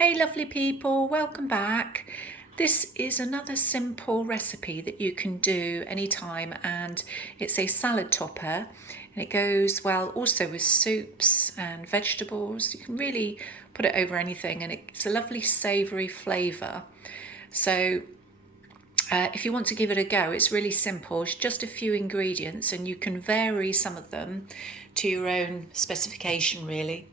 Hey lovely people, welcome back. This is another simple recipe that you can do anytime, and it's a salad topper and it goes well also with soups and vegetables. You can really put it over anything and it's a lovely savoury flavour. So if you want to give it a go, it's really simple. It's just a few ingredients and you can vary some of them to your own specification really.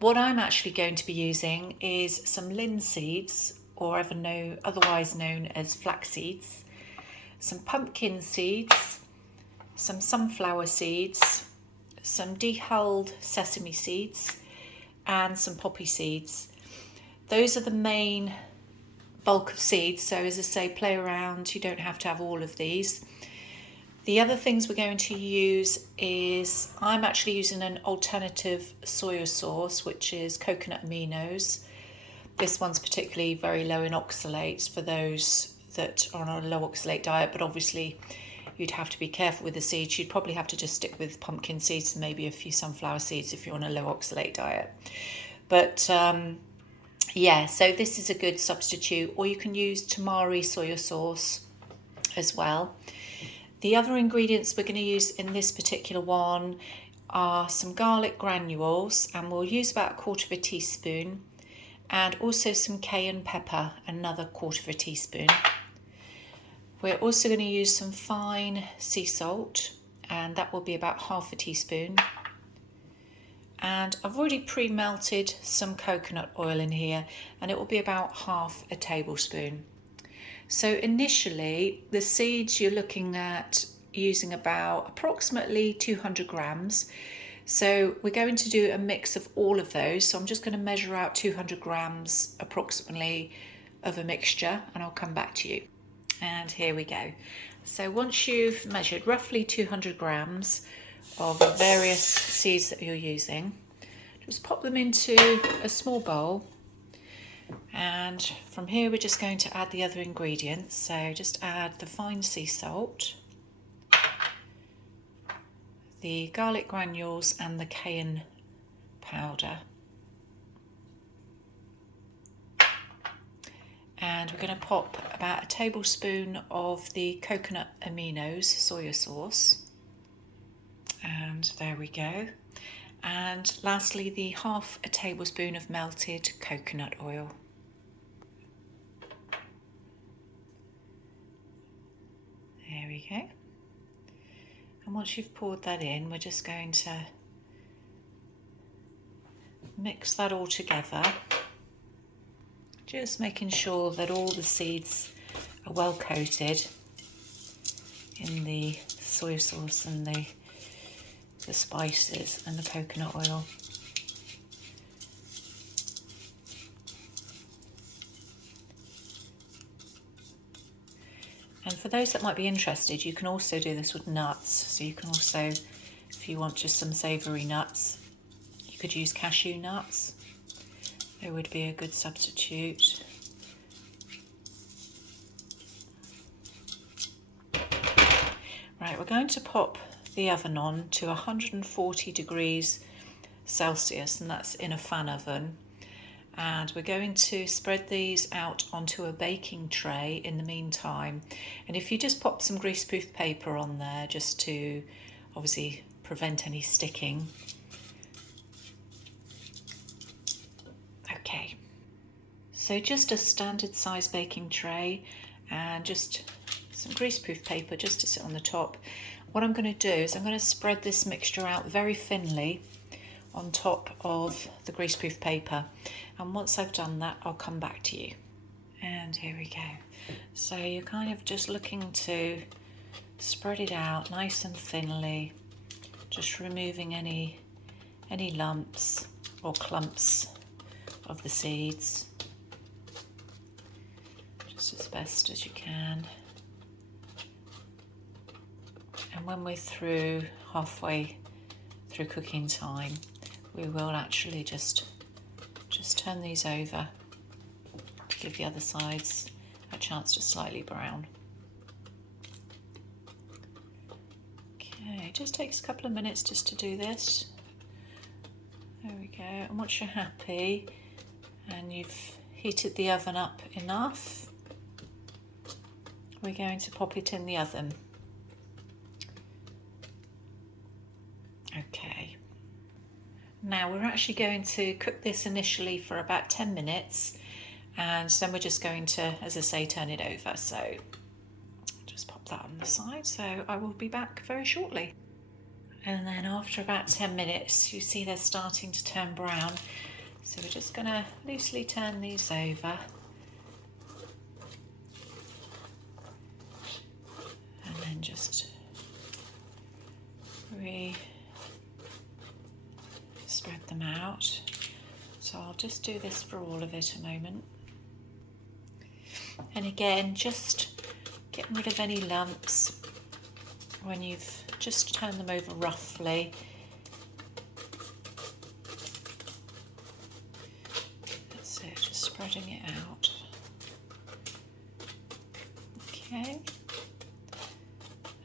What I'm actually going to be using is some linseeds, or otherwise known as flax seeds, some pumpkin seeds, some sunflower seeds, some dehulled sesame seeds, and some poppy seeds. Those are the main bulk of seeds, so as I say, play around, you don't have to have all of these. The other things we're going to use is, I'm actually using an alternative soya sauce, which is coconut aminos. This one's particularly very low in oxalates for those that are on a low oxalate diet, but obviously you'd have to be careful with the seeds. You'd probably have to just stick with pumpkin seeds and maybe a few sunflower seeds if you're on a low oxalate diet. But yeah, so this is a good substitute, or you can use tamari soya sauce as well. The other ingredients we're going to use in this particular one are some garlic granules, and we'll use about 1/4 teaspoon, and also some cayenne pepper, another 1/4 teaspoon. We're also going to use some fine sea salt, and that will be about 1/2 teaspoon. And I've already pre-melted some coconut oil in here, and it will be about 1/2 tablespoon. So initially, the seeds you're looking at using about approximately 200 grams. So we're going to do a mix of all of those. So I'm just going to measure out 200 grams approximately of a mixture, and I'll come back to you. And here we go. So once you've measured roughly 200 grams of the various seeds that you're using, just pop them into a small bowl. And from here we're just going to add the other ingredients. So just add the fine sea salt, the garlic granules and the cayenne powder. And we're going to pop about a tablespoon of the coconut aminos soya sauce. And there we go. And lastly, the 1/2 tablespoon of melted coconut oil. There we go. And once you've poured that in, we're just going to mix that all together, just making sure that all the seeds are well coated in the soy sauce and the spices and the coconut oil. And for those that might be interested, you can also do this with nuts. So you can also, if you want just some savoury nuts, you could use cashew nuts. They would be a good substitute. Right, we're going to pop the oven on to 140 degrees Celsius, and that's in a fan oven. And we're going to spread these out onto a baking tray in the meantime. And if you just pop some greaseproof paper on there, just to obviously prevent any sticking. Okay, so just a standard size baking tray and just some greaseproof paper just to sit on the top. What I'm going to do is I'm going to spread this mixture out very thinly on top of the greaseproof paper, and once I've done that I'll come back to you. And here we go. So you're kind of just looking to spread it out nice and thinly, just removing any lumps or clumps of the seeds just as best as you can. And when we're through, halfway through cooking time, we will actually just turn these over to give the other sides a chance to slightly brown. Okay, it just takes a couple of minutes just to do this. There we go. And once you're happy, and you've heated the oven up enough, we're going to pop it in the oven. Okay. Now we're actually going to cook this initially for about 10 minutes, and then we're just going to, as I say, turn it over. So just pop that on the side. So I will be back very shortly. And then after about 10 minutes, you see they're starting to turn brown. So we're just going to loosely turn these over. And then just spread them out. So I'll just do this for all of it a moment. And again, just getting rid of any lumps when you've just turned them over roughly. That's it, just spreading it out. Okay.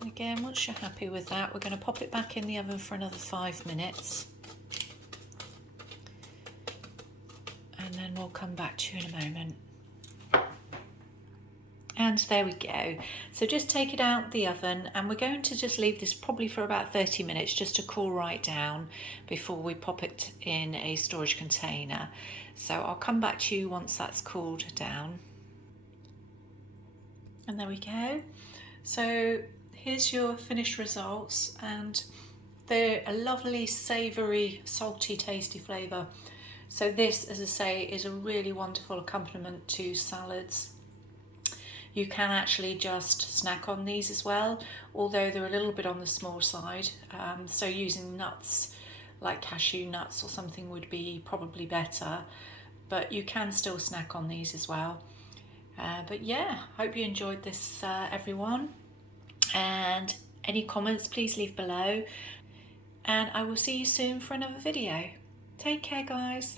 And again, once you're happy with that, we're going to pop it back in the oven for another 5 minutes. And then we'll come back to you in a moment. And there we go. So just take it out the oven, and we're going to just leave this probably for about 30 minutes just to cool right down before we pop it in a storage container. So I'll come back to you once that's cooled down. And there we go. So here's your finished results, and they're a lovely, savoury, salty, tasty flavour. So this, as I say, is a really wonderful accompaniment to salads. You can actually just snack on these as well, although they're a little bit on the small side. So using nuts like cashew nuts or something would be probably better, but you can still snack on these as well. But yeah, hope you enjoyed this, everyone. And any comments, please leave below. And I will see you soon for another video. Take care, guys.